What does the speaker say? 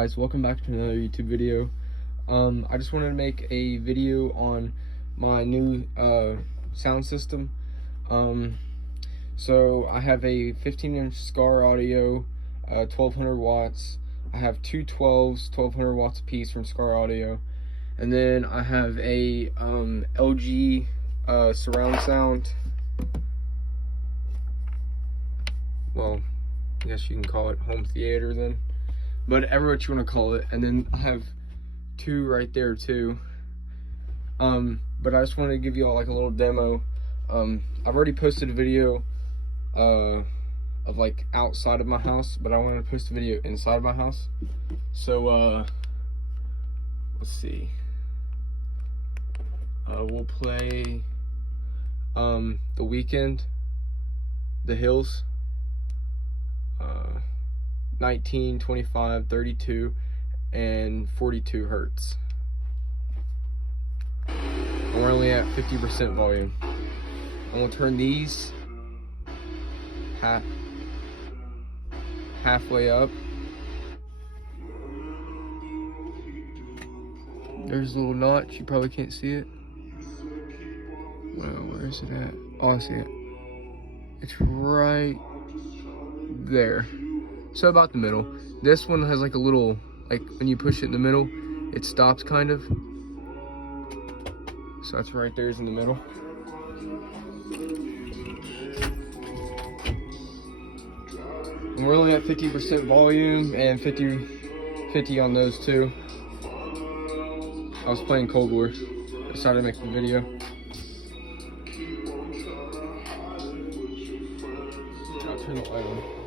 Guys, welcome back to another YouTube video. I just wanted to make a video on my new sound system. So I have a 15-inch Scar Audio, 1200 watts. I have two 12s, 1200 watts apiece from Scar Audio, and then I have a LG surround sound. Well, I guess you can call it home theater then, but ever what you want to call it. And then I have two right there too. But I just wanted to give you all like a little demo. I've already posted a video of like outside of my house, but I wanted to post a video inside of my house. So let's see. We'll play The Weekend, The Hills, 19, 25, 32, and 42 hertz. And we're only at 50% volume. I'm gonna turn these halfway up. There's a little notch, you probably can't see it. Well, where is it at? Oh, I see it. It's right there. So about the middle. This one has like a little, like when you push it in the middle, it stops kind of. So that's right there is in the middle. And we're only at 50% volume and 50 on those two. I was playing Cold War. Decided to make the video. I'll turn the light on.